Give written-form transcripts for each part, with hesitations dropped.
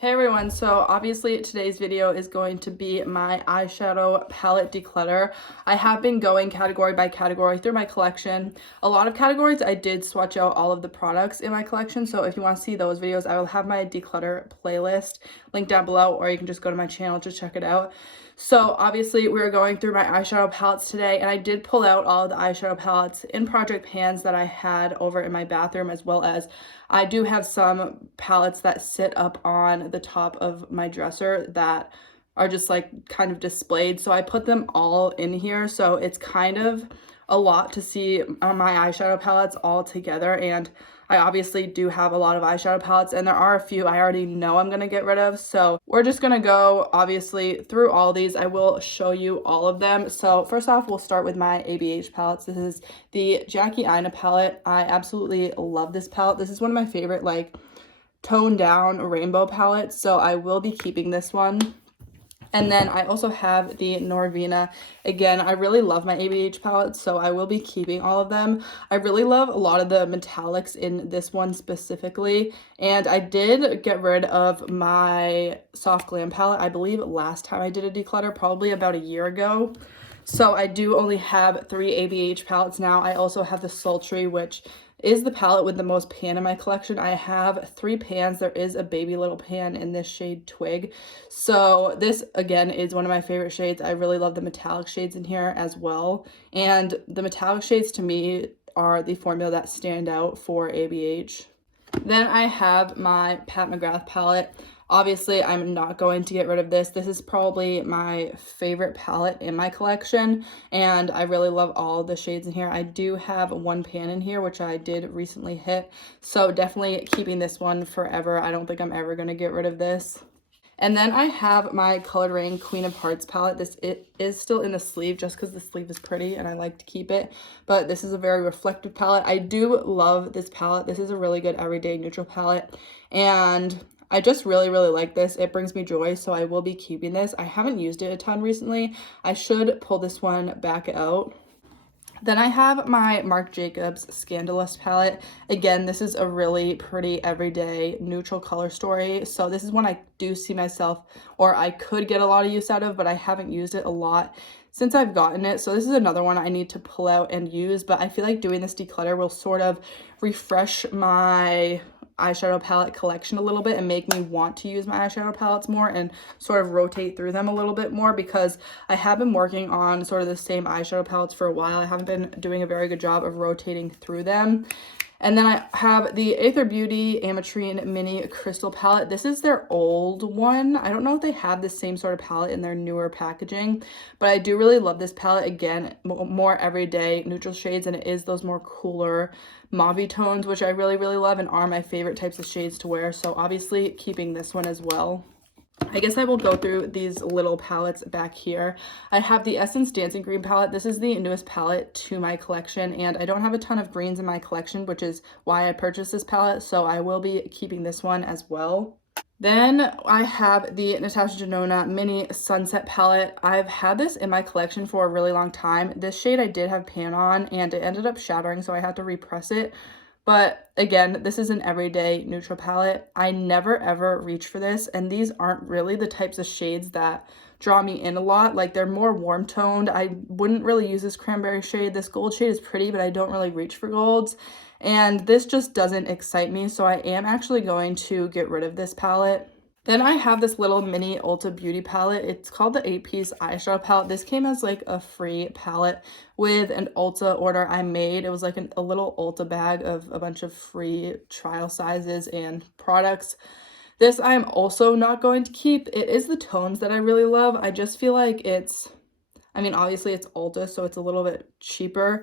Hey everyone, so obviously today's video is going to be my eyeshadow palette declutter. I have been going category by category through my collection. A lot of categories I did swatch out all of the products in my collection, so if you want to see those videos, I will have my declutter playlist linked down below, or you can just go to my channel to check it out. So obviously we're going through my eyeshadow palettes today, and I did pull out all of the eyeshadow palettes in project pans that I had over in my bathroom, as well as I do have some palettes that sit up on the top of my dresser that are just like kind of displayed. So I put them all in here. So it's kind of a lot to see my eyeshadow palettes all together. And I obviously do have a lot of eyeshadow palettes, and there are a few I already know I'm going to get rid of. So we're just going to go obviously through all these. I will show you all of them. So first off, we'll start with my ABH palettes. This is the Jackie Aina palette. I absolutely love this palette. This is one of my favorite like toned down rainbow palettes. So I will be keeping this one. And then I also have the Norvina. Again, I really love my ABH palettes, so I will be keeping all of them. I really love a lot of the metallics in this one specifically. And I did get rid of my Soft Glam palette, I believe last time I did a declutter, probably about a year ago. So I do only have 3 ABH palettes now. I also have the Sultry, which is the palette with the most pan in my collection. I have 3 pans. There is a baby little pan in this shade Twig. So this again is one of my favorite shades. I really love the metallic shades in here as well. And the metallic shades to me are the formula that stand out for ABH. Then I have my Pat McGrath palette. Obviously, I'm not going to get rid of this. This is probably my favorite palette in my collection, and I really love all the shades in here. I do have 1 pan in here, which I did recently hit, so definitely keeping this one forever. I don't think I'm ever going to get rid of this. And then I have my Colored Rain Queen of Hearts palette. This is still in the sleeve just because the sleeve is pretty and I like to keep it. But this is a very reflective palette. I do love this palette. This is a really good everyday neutral palette. And I just really like this. It brings me joy, so I will be keeping this. I haven't used it a ton recently. I should pull this one back out. Then I have my Marc Jacobs Scandalous palette. Again, this is a really pretty everyday neutral color story. So this is one I do see myself, or I could get a lot of use out of, but I haven't used it a lot since I've gotten it. So this is another one I need to pull out and use, but I feel like doing this declutter will sort of refresh my eyeshadow palette collection a little bit and make me want to use my eyeshadow palettes more and sort of rotate through them a little bit more, because I have been working on sort of the same eyeshadow palettes for a while. I haven't been doing a very good job of rotating through them. And then I have the Aether Beauty Ametrine Mini Crystal Palette. This is their old one. I don't know if they have the same sort of palette in their newer packaging, but I do really love this palette. Again, more everyday neutral shades, and it is those more cooler mauve tones, which I really love and are my favorite types of shades to wear. So obviously keeping this one as well. I guess I will go through these little palettes back here. I have the Essence Dancing Green palette. This is the newest palette to my collection, and I don't have a ton of greens in my collection, which is why I purchased this palette, so I will be keeping this one as well. Then I have the Natasha Janona Mini Sunset palette. I've had this in my collection for a really long time. This shade I did have pan on, and it ended up shattering, so I had to repress it. But again, this is an everyday neutral palette. I never ever reach for this, and these aren't really the types of shades that draw me in a lot. Like, they're more warm toned. I wouldn't really use this cranberry shade. This gold shade is pretty, but I don't really reach for golds. And this just doesn't excite me, so I am actually going to get rid of this palette. Then I have this little mini Ulta Beauty palette. It's called the 8-piece eyeshadow palette. This came as like a free palette with an Ulta order I made. It was like a little Ulta bag of a bunch of free trial sizes and products. This I am also not going to keep. It is the tones that I really love. I just feel like I mean, obviously it's Ulta, so it's a little bit cheaper,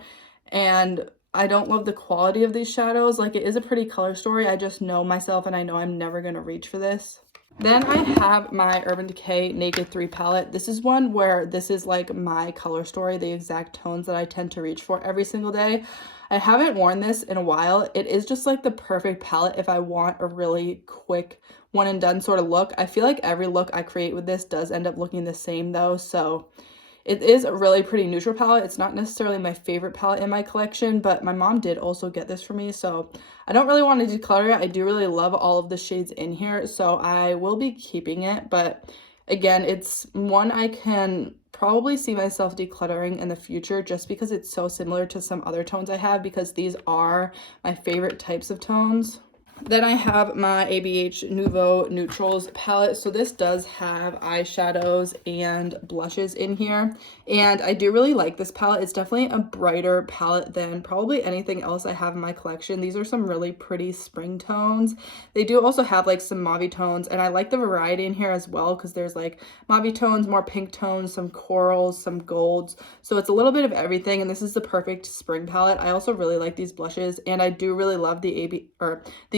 and I don't love the quality of these shadows. Like, it is a pretty color story. I just know myself, and I know I'm never going to reach for this. Then I have my Urban Decay Naked 3 palette. This is one where this is like my color story, the exact tones that I tend to reach for every single day. I haven't worn this in a while. It is just like the perfect palette if I want a really quick one and done sort of look. I feel like every look I create with this does end up looking the same though, so It is a really pretty neutral palette. It's not necessarily my favorite palette in my collection, but my mom did also get this for me, so I don't really want to declutter it. I do really love all of the shades in here, so I will be keeping it. But again, it's one I can probably see myself decluttering in the future just because it's so similar to some other tones I have, because these are my favorite types of tones. Then I have my ABH Nuvo Neutrals palette. So this does have eyeshadows and blushes in here. And I do really like this palette. It's definitely a brighter palette than probably anything else I have in my collection. These are some really pretty spring tones. They do also have like some mauve tones. And I like the variety in here as well, because there's like mauve tones, more pink tones, some corals, some golds. So it's a little bit of everything. And this is the perfect spring palette. I also really like these blushes. And I do really love the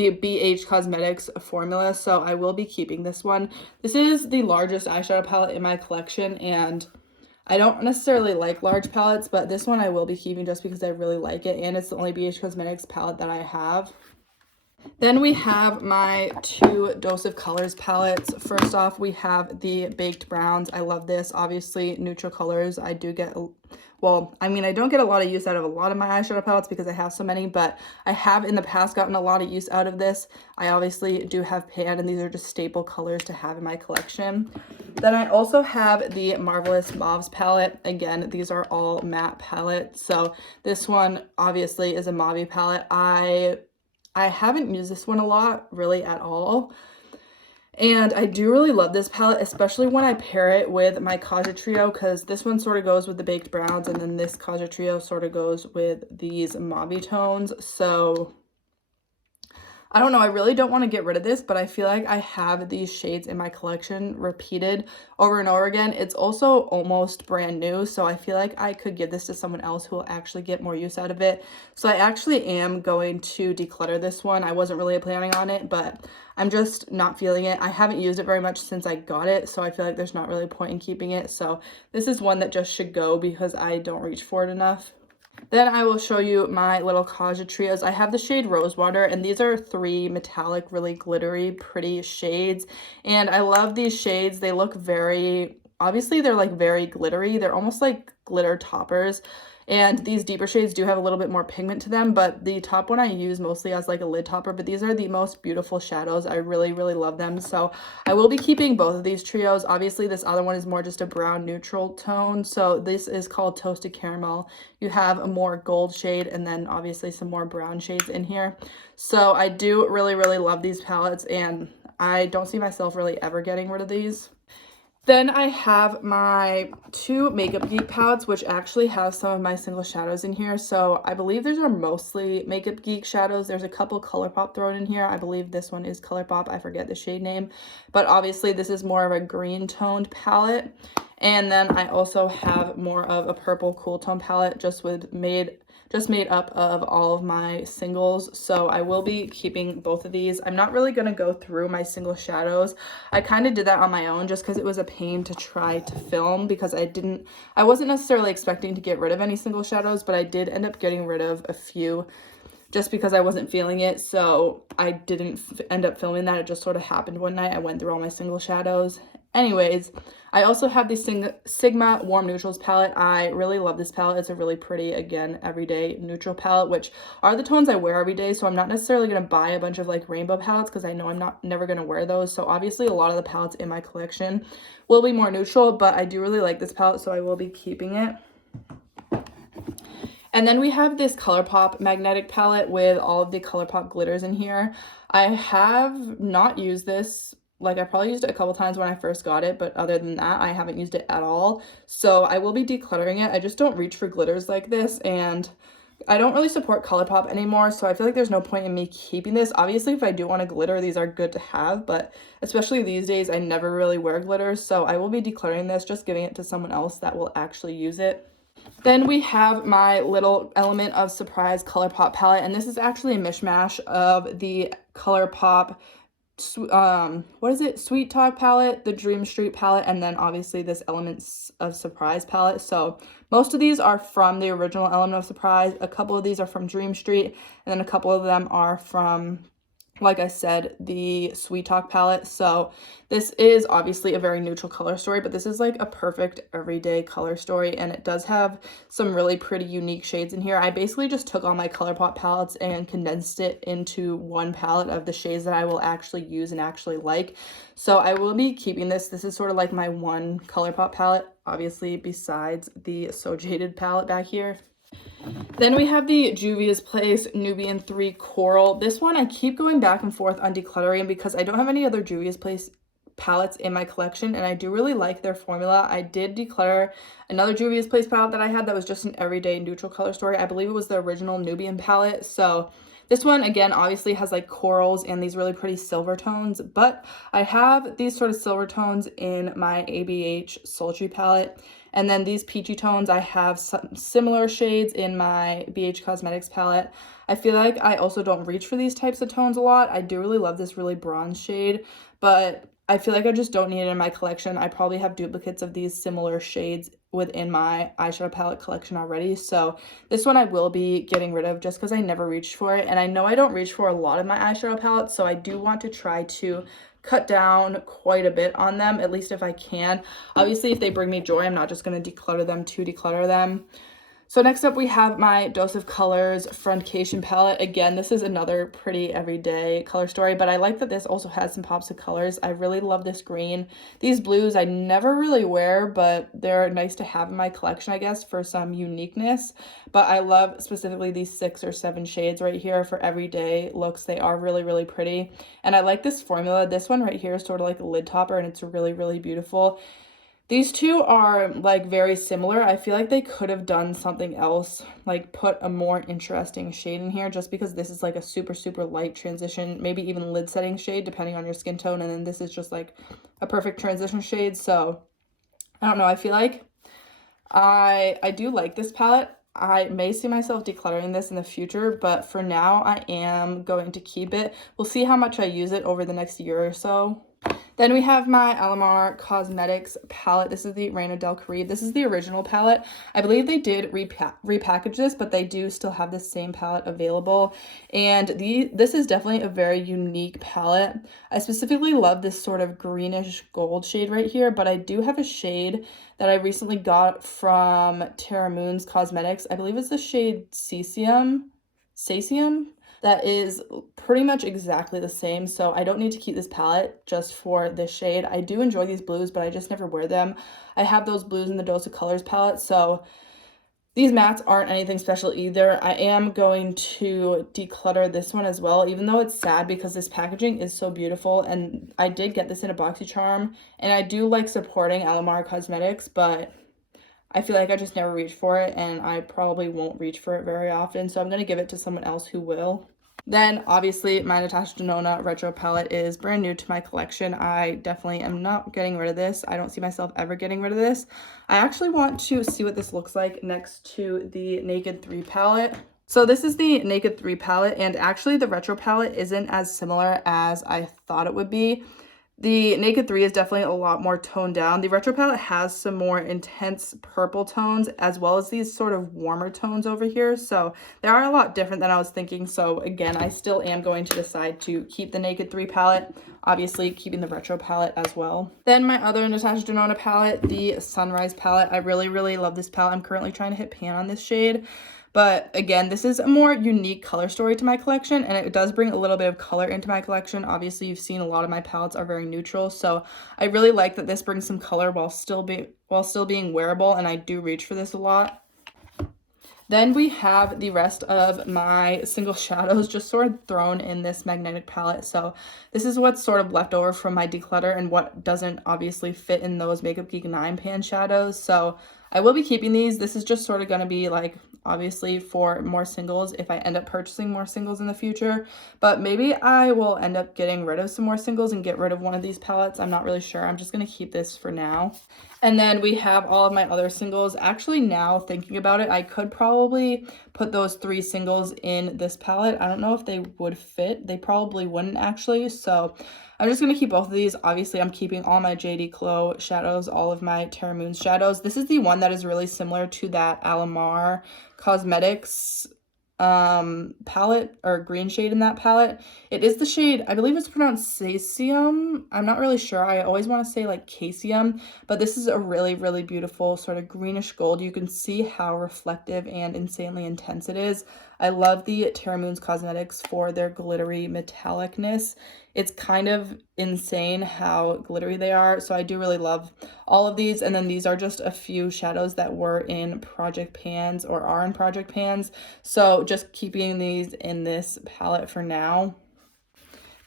BH Cosmetics formula, so I will be keeping this one. This is the largest eyeshadow palette in my collection, and I don't necessarily like large palettes, but this one I will be keeping just because I really like it, and it's the only BH Cosmetics palette that I have. Then we have my two Dose of Colors palettes. First off, we have the Baked Browns. I love this. Obviously, neutral colors. I do get, well, I mean, I don't get a lot of use out of a lot of my eyeshadow palettes because I have so many, but I have in the past gotten a lot of use out of this. I obviously do have pan, and these are just staple colors to have in my collection. Then I also have the Marvelous Mauves palette. Again, these are all matte palettes. So this one obviously is a mauve palette. I haven't used this one a lot, really at all. And I do really love this palette, especially when I pair it with my Kaja Trio, because this one sort of goes with the Baked Browns, and then this Kaja Trio sort of goes with these mauve tones. So I don't know, I really don't want to get rid of this, but I feel like I have these shades in my collection repeated over and over again. It's also almost brand new, so I feel like I could give this to someone else who will actually get more use out of it. So I actually am going to declutter this one. I wasn't really planning on it, but I'm just not feeling it. I haven't used it very much since I got it, so I feel like there's not really a point in keeping it. So this is one that just should go because I don't reach for it enough. Then I will show you my little Kaja Trios. I have the shade Rosewater, and these are 3 metallic, really glittery, pretty shades. And I love these shades. They look very, obviously they're like very glittery. They're almost like glitter toppers. And these deeper shades do have a little bit more pigment to them, but the top one I use mostly as like a lid topper. But these are the most beautiful shadows. I really, really love them. So I will be keeping both of these trios. Obviously, this other one is more just a brown neutral tone. So this is called Toasted Caramel. You have a more gold shade and then obviously some more brown shades in here. So I do really, really love these palettes, and I don't see myself really ever getting rid of these. Then I have my 2 Makeup Geek palettes, which actually have some of my single shadows in here. So I believe these are mostly Makeup Geek shadows. There's a couple Colourpop thrown in here. I believe this one is Colourpop. I forget the shade name. But obviously this is more of a green toned palette. And then I also have more of a purple cool tone palette just made up of all of my singles. So I will be keeping both of these. I'm not really going to go through my single shadows. I kind of did that on my own just because it was a pain to try to film, because I wasn't necessarily expecting to get rid of any single shadows, but I did end up getting rid of a few just because I wasn't feeling it. So I didn't end up filming that. It just sort of happened one night. I went through all my single shadows. Anyways, I also have the Sigma Warm Neutrals palette. I really love this palette. It's a really pretty, again, everyday neutral palette, which are the tones I wear every day. So I'm not necessarily going to buy a bunch of like rainbow palettes because I know I'm never going to wear those. So obviously a lot of the palettes in my collection will be more neutral, but I do really like this palette, so I will be keeping it. And then we have this Colourpop magnetic palette with all of the Colourpop glitters in here. I have not used this. Like, I probably used it a couple times when I first got it, but other than that, I haven't used it at all. So I will be decluttering it. I just don't reach for glitters like this, and I don't really support Colourpop anymore, so I feel like there's no point in me keeping this. Obviously, if I do want a glitter, these are good to have, but especially these days, I never really wear glitters, so I will be decluttering this, just giving it to someone else that will actually use it. Then we have my little Element of Surprise Colourpop palette, and this is actually a mishmash of the Colourpop what is it, Sweet Talk palette, the Dream Street palette, and then obviously this Elements of Surprise palette. So most of these are from the original Element of Surprise. A couple of these are from Dream Street, and then a couple of them are from like I said, the Sweet Talk palette. So this is obviously a very neutral color story, but this is like a perfect everyday color story, and it does have some really pretty unique shades in here. I basically just took all my Colourpop palettes and condensed it into one palette of the shades that I will actually use and actually like. So I will be keeping this. This is sort of like my one Colourpop palette, obviously, besides the So Jaded palette back here. Then we have the Juvia's Place Nubian 3 Coral. This one I keep going back and forth on decluttering because I don't have any other Juvia's Place palettes in my collection, and I do really like their formula. I did declutter another Juvia's Place palette that I had that was just an everyday neutral color story. I believe it was the original Nubian palette. So this one, again, obviously has like corals and these really pretty silver tones, but I have these sort of silver tones in my ABH Sultry palette. And then these peachy tones, I have some similar shades in my BH Cosmetics palette. I feel like I also don't reach for these types of tones a lot. I do really love this really bronze shade, but I feel like I just don't need it in my collection. I probably have duplicates of these similar shades within my eyeshadow palette collection already. So this one I will be getting rid of just because I never reached for it. And I know I don't reach for a lot of my eyeshadow palettes, so I do want to try to cut down quite a bit on them, at least if I can. Obviously, if they bring me joy, I'm not just going to declutter them to declutter them. So next up we have my Dose of Colors Friendcation Palette. Again, this is another pretty everyday color story, but I like that this also has some pops of colors. I really love this green. These blues I never really wear, but they're nice to have in my collection, I guess, for some uniqueness. But I love specifically these 6 or 7 shades right here for everyday looks. They are really, really pretty. And I like this formula. This one right here is sort of like a lid topper, and it's really, really beautiful. These two are like very similar. I feel like they could have done something else, like put a more interesting shade in here, just because this is like a super, super light transition, maybe even lid setting shade depending on your skin tone. And then this is just like a perfect transition shade. So I don't know. I feel like I do like this palette. I may see myself decluttering this in the future, but for now I am going to keep it. We'll see how much I use it over the next year or so. Then we have my Lmr Cosmetics Palette. This is the Reina del Caribe. This is the original palette. I believe they did repackage this, but they do still have the same palette available. And this is definitely a very unique palette. I specifically love this sort of greenish gold shade right here, but I do have a shade that I recently got from Terra Moon's Cosmetics. I believe it's the shade Sasium. That is pretty much exactly the same, so I don't need to keep this palette just for this shade. I do enjoy these blues, but I just never wear them. I have those blues in the Dose of Colors palette, so these mattes aren't anything special either. I am going to declutter this one as well, even though it's sad because this packaging is so beautiful, and I did get this in a BoxyCharm, and I do like supporting Lmr Cosmetics, but I feel like I just never reach for it, and I probably won't reach for it very often, so I'm going to give it to someone else who will. Then, obviously, my Natasha Denona Retro Palette is brand new to my collection. I definitely am not getting rid of this. I don't see myself ever getting rid of this. I actually want to see what this looks like next to the Naked 3 palette. So this is the Naked 3 palette, and actually the Retro palette isn't as similar as I thought it would be. The Naked 3 is definitely a lot more toned down. The Retro palette has some more intense purple tones as well as these sort of warmer tones over here. So they are a lot different than I was thinking. So again, I still am going to decide to keep the Naked 3 palette, obviously keeping the Retro palette as well. Then my other Natasha Denona palette, the Sunrise palette. I really, really love this palette. I'm currently trying to hit pan on this shade. But again, this is a more unique color story to my collection, and it does bring a little bit of color into my collection. Obviously, you've seen a lot of my palettes are very neutral, so I really like that this brings some color while still being wearable, and I do reach for this a lot. Then we have the rest of my single shadows just sort of thrown in this magnetic palette. So this is what's sort of left over from my declutter and what doesn't obviously fit in those Makeup Geek 9 pan shadows. So I will be keeping these. This is just sort of going to be like obviously for more singles if I end up purchasing more singles in the future, but maybe I will end up getting rid of some more singles and get rid of one of these palettes. I'm not really sure. I'm just going to keep this for now. And then we have all of my other singles. Actually, now thinking about it, I could probably put those 3 singles in this palette. I don't know if they would fit. They probably wouldn't actually. So I'm just going to keep both of these. Obviously, I'm keeping all my JD Glow shadows, all of my Terra Moon shadows. This is the one that is really similar to that Lmr Cosmetics palette or green shade in that palette. It is the shade, I believe it's pronounced Casium. I'm not really sure. I always want to say like Casium, but this is a really, really beautiful sort of greenish gold. You can see how reflective and insanely intense it is. I love the Lmr Cosmetics for their glittery metallicness. It's kind of insane how glittery they are, so I do really love all of these. And then these are just a few shadows that were in project pans or are in project pans, so just keeping these in this palette for now.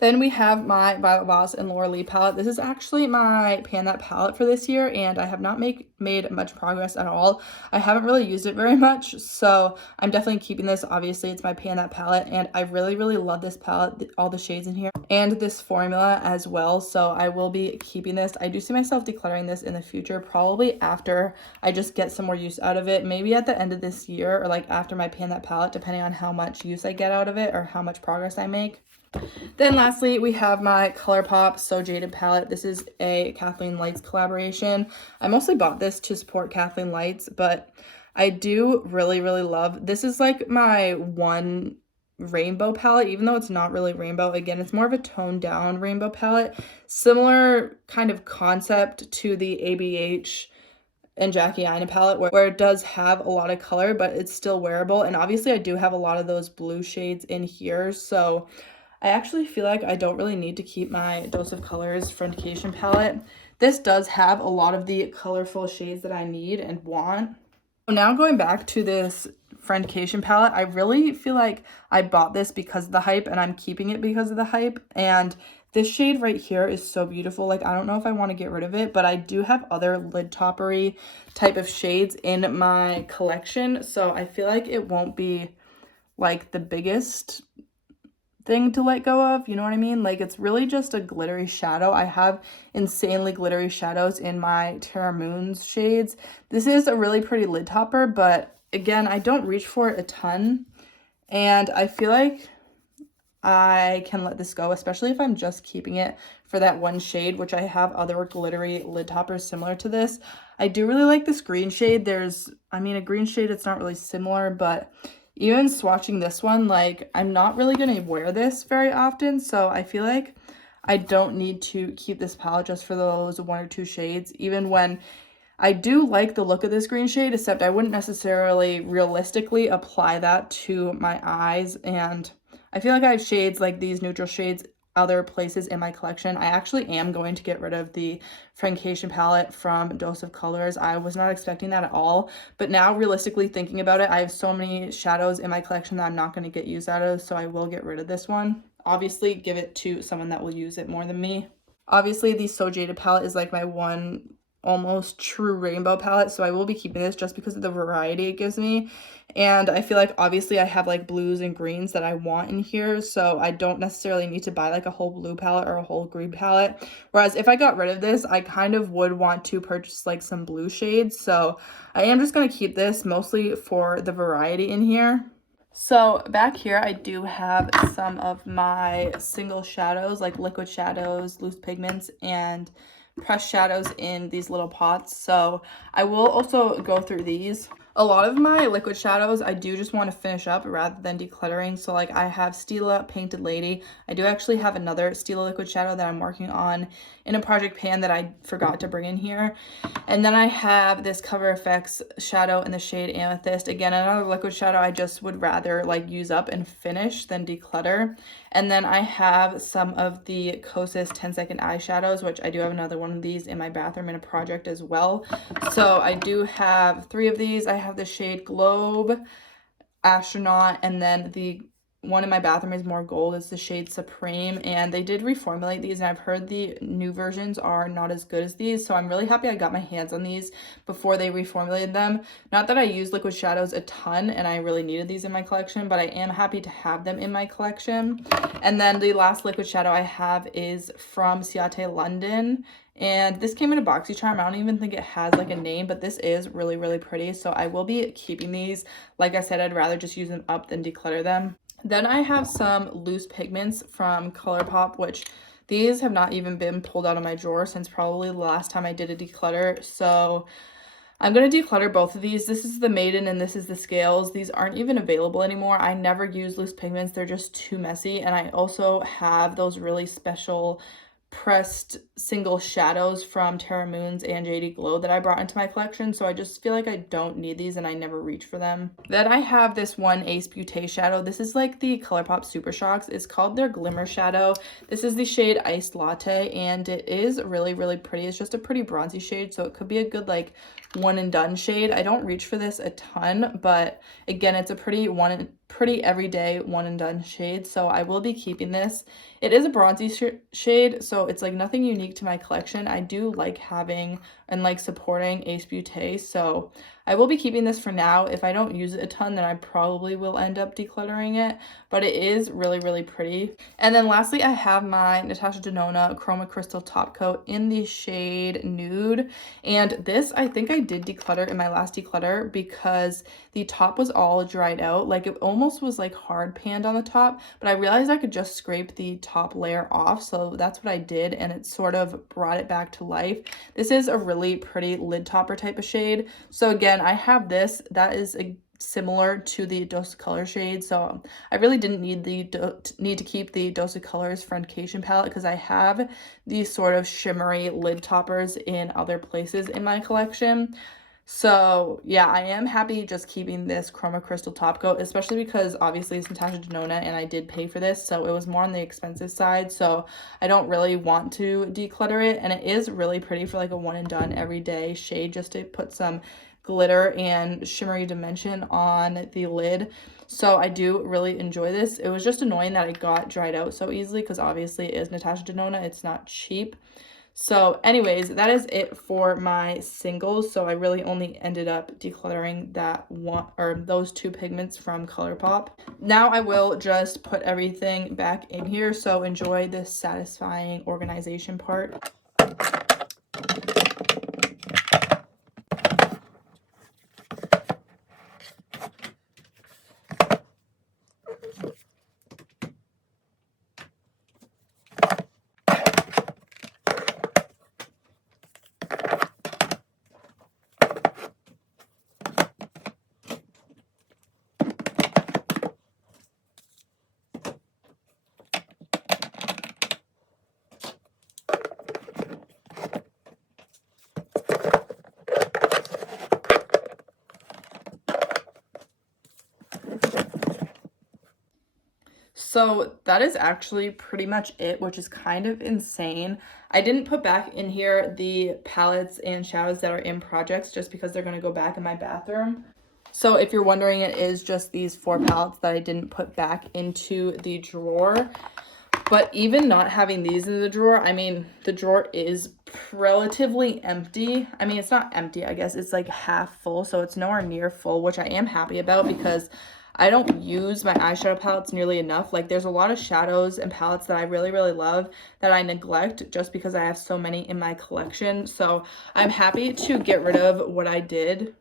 Then we have my Violet Voss and Laura Lee palette. This is actually my Pan That palette for this year, and I have not made much progress at all. I haven't really used it very much, so I'm definitely keeping this. Obviously, it's my Pan That palette, and I really, really love this palette, all the shades in here, and this formula as well, so I will be keeping this. I do see myself decluttering this in the future, probably after I just get some more use out of it, maybe at the end of this year, or like after my Pan That palette, depending on how much use I get out of it or how much progress I make. Then lastly, we have my Colourpop So Jaded palette. This is a Kathleen Lights collaboration. I mostly bought this to support Kathleen Lights, but I do really, really love, this is like my one rainbow palette, even though it's not really rainbow. Again, it's more of a toned down rainbow palette. Similar kind of concept to the ABH and Jackie Aina palette, where it does have a lot of color, but it's still wearable. And obviously I do have a lot of those blue shades in here, so I actually feel like I don't really need to keep my Dose of Colors Friendcation palette. This does have a lot of the colorful shades that I need and want. So now going back to this Friendcation palette, I really feel like I bought this because of the hype, and I'm keeping it because of the hype. And this shade right here is so beautiful. Like, I don't know if I want to get rid of it, but I do have other lid toppery type of shades in my collection, so I feel like it won't be like the biggest thing to let go of, you know what I mean? Like, it's really just a glittery shadow. I have insanely glittery shadows in my Terra Moons shades. This is a really pretty lid topper, but again, I don't reach for it a ton, and I feel like I can let this go, especially if I'm just keeping it for that one shade, which I have other glittery lid toppers similar to this. I do really like this green shade. There's, I mean, a green shade, it's not really similar, but even swatching this one, like, I'm not really going to wear this very often, so I feel like I don't need to keep this palette just for those one or two shades, even when I do like the look of this green shade, except I wouldn't necessarily realistically apply that to my eyes. And I feel like I have shades like these neutral shades other places in my collection. I actually am going to get rid of the Friendcation palette from Dose of Colors. I was not expecting that at all, but now realistically thinking about it, I have so many shadows in my collection that I'm not going to get use out of, so I will get rid of this one. Obviously give it to someone that will use it more than me. Obviously the So Jaded palette is like my one almost true rainbow palette, so I will be keeping this just because of the variety it gives me. And I feel like obviously I have like blues and greens that I want in here, so I don't necessarily need to buy like a whole blue palette or a whole green palette. Whereas if I got rid of this, I kind of would want to purchase like some blue shades, so I am just going to keep this mostly for the variety in here. So back here I do have some of my single shadows, like liquid shadows, loose pigments, and pressed shadows in these little pots, so I will also go through these. A lot of my liquid shadows I do just want to finish up rather than decluttering, so like I have Stila Painted Lady. I do actually have another Stila liquid shadow that I'm working on in a project pan that I forgot to bring in here. And then I have this Cover FX shadow in the shade Amethyst. Again, another liquid shadow I just would rather like use up and finish than declutter. And then I have some of the Kosas 10-second eyeshadows, which I do have another one of these in my bathroom in a project as well. So I do have 3 of these. I have the shade Globe, Astronaut, and then the one in my bathroom is more gold. It's the shade Supreme, and they did reformulate these, and I've heard the new versions are not as good as these, so I'm really happy I got my hands on these before they reformulated them. Not that I use liquid shadows a ton and I really needed these in my collection, but I am happy to have them in my collection. And then the last liquid shadow I have is from Ciate London, and this came in a BoxyCharm. I don't even think it has like a name, but this is really, really pretty, so I will be keeping these. Like I said, I'd rather just use them up than declutter them. Then I have some loose pigments from Colourpop, which these have not even been pulled out of my drawer since probably the last time I did a declutter. So I'm going to declutter both of these. This is the Maiden and this is the Scales. These aren't even available anymore. I never use loose pigments. They're just too messy. And I also have those really special pressed single shadows from Terra Moons and Jaded Glow that I brought into my collection, so I just feel like I don't need these and I never reach for them. Then I have this one Ace Beauté shadow. This is like the Colourpop Super Shocks. It's called their Glimmer Shadow. This is the shade Iced Latte and it is really, really pretty. It's just a pretty bronzy shade, so it could be a good like one and done shade. I don't reach for this a ton, but again, it's a pretty everyday one and done shade, so I will be keeping this. It is a bronzy shade, so it's like nothing unique to my collection. I do like having and like supporting Ace Beauté, so I will be keeping this for now. If I don't use it a ton, then I probably will end up decluttering it, but it is really, really pretty. And then lastly, I have my Natasha Denona Chroma Crystal Top Coat in the shade Nude, and this I think I did declutter in my last declutter because the top was all dried out. Like it almost was like hard panned on the top, but I realized I could just scrape the top layer off, so that's what I did, and it sort of brought it back to life. This is a really pretty lid topper type of shade. So again, I have this that is similar to the Dose of Color shade, so I really didn't need to keep the Dose of Colors Friendcation palette because I have these sort of shimmery lid toppers in other places in my collection. So yeah, I am happy just keeping this Chroma Crystal Top Coat, especially because obviously it's Natasha Denona and I did pay for this, so it was more on the expensive side, so I don't really want to declutter it. And it is really pretty for like a one and done everyday shade, just to put some glitter and shimmery dimension on the lid. So I do really enjoy this. It was just annoying that it got dried out so easily because obviously it is Natasha Denona, it's not cheap. So anyways, that is it for my singles. So I really only ended up decluttering that one or those two pigments from Colourpop. Now I will just put everything back in here, so enjoy this satisfying organization part. So that is actually pretty much it, which is kind of insane. I didn't put back in here the palettes and shadows that are in projects just because they're going to go back in my bathroom. So if you're wondering, it is just these 4 palettes that I didn't put back into the drawer. But even not having these in the drawer, I mean, the drawer is relatively empty. I mean, it's not empty, I guess. It's like half full, so it's nowhere near full, which I am happy about because I don't use my eyeshadow palettes nearly enough. Like there's a lot of shadows and palettes that I really, really love that I neglect just because I have so many in my collection. So I'm happy to get rid of what I did.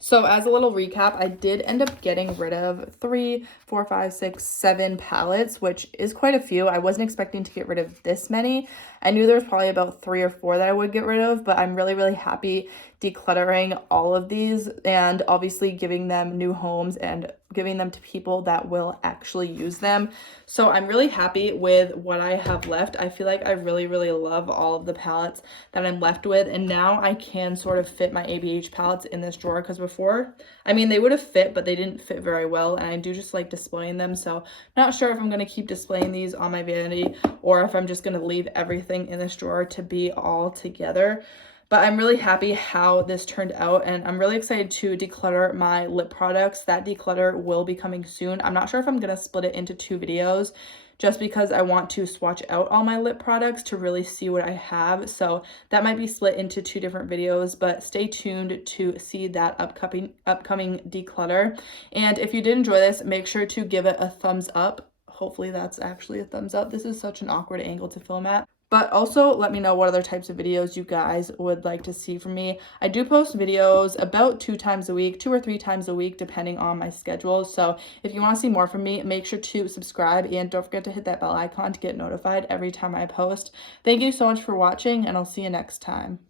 So as a little recap, I did end up getting rid of 3, 4, 5, 6, 7 palettes, which is quite a few. I wasn't expecting to get rid of this many. I knew there was probably about 3 or 4 that I would get rid of, but I'm really, really happy decluttering all of these and obviously giving them new homes and giving them to people that will actually use them. So I'm really happy with what I have left. I feel like I really, really love all of the palettes that I'm left with, and now I can sort of fit my ABH palettes in this drawer because before, I mean, they would have fit, but they didn't fit very well, and I do just like displaying them. So not sure if I'm going to keep displaying these on my vanity or if I'm just going to leave everything in this drawer to be all together. But I'm really happy how this turned out, and I'm really excited to declutter my lip products. That declutter will be coming soon. I'm not sure if I'm going to split it into 2 videos just because I want to swatch out all my lip products to really see what I have. So that might be split into 2 different videos, but stay tuned to see that upcoming declutter. And if you did enjoy this, make sure to give it a thumbs up. Hopefully that's actually a thumbs up. This is such an awkward angle to film at. But also let me know what other types of videos you guys would like to see from me. I do post videos about 2 times a week, 2 or 3 times a week, depending on my schedule. So if you want to see more from me, make sure to subscribe and don't forget to hit that bell icon to get notified every time I post. Thank you so much for watching, and I'll see you next time.